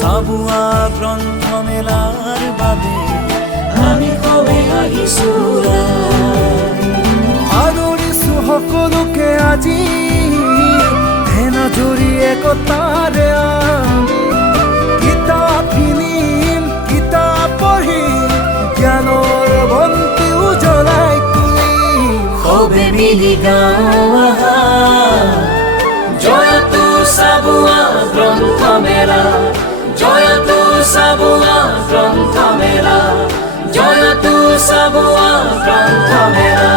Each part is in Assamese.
চাবুৱা গ্ৰন্থ মেলাৰ বাবে আমি কবে আহিছো আদৰিছো সকলোকে আজি ধেনাজুৰি একতাৰে কিতাপ কিনিম কিতাপ পঢ়িম জ্ঞানৰ বন্তি উজ্বলাই তুলিম সবে মিলি গাওঁ জয়তু চাবুৱা গ্ৰন্থ মেলা জয়তু চাবুৱা গ্ৰন্থ মেলা জয়তু চাবুৱা গ্ৰন্থ মেলা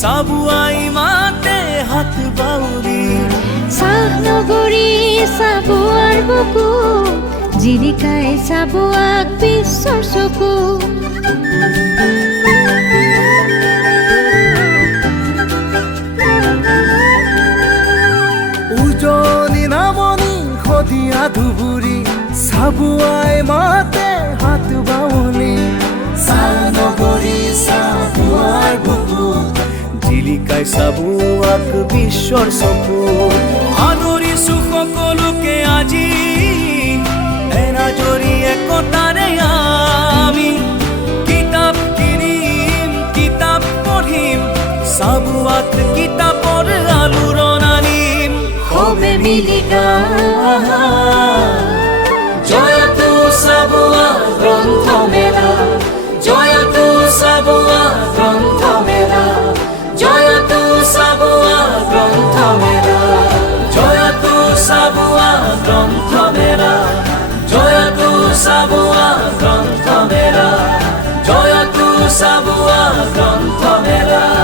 চাবুৱাই মাতে হাত বাউৰি চাহনগৰী চাবুৱাৰ বুকু জিলিকাই চাবুৱাক বিশ্বৰ চকু উজনি নামনি সদিয়া ধুবুৰী চাবুৱাই মাতে হাত বাউলি চাহনগৰী চাবুৱাৰ বুকু জিলিকাই চাবুৱাক বিশ্বৰ চকু আদৰিছো সকলোকে আজি এনাজৰি একতাৰে আমি কিতাপ কিনিম কিতাপ পঢ়িম চাবুৱাক কিতাপৰ আলোড়ন আনিম সবে মিলি গাওঁ জয়তু চাবুৱা গ্ৰন্থ মেলা জয়তু চাবুৱা গ্ৰন্থ মেলা জয়তু চাবুৱা গ্ৰন্থ মেলা জয়তু চাবুৱা গ্ৰন্থ মেলা জয়তু চাবুৱা গ্ৰন্থ মেলা জয়তু চাবুৱা গ্ৰন্থ মেলা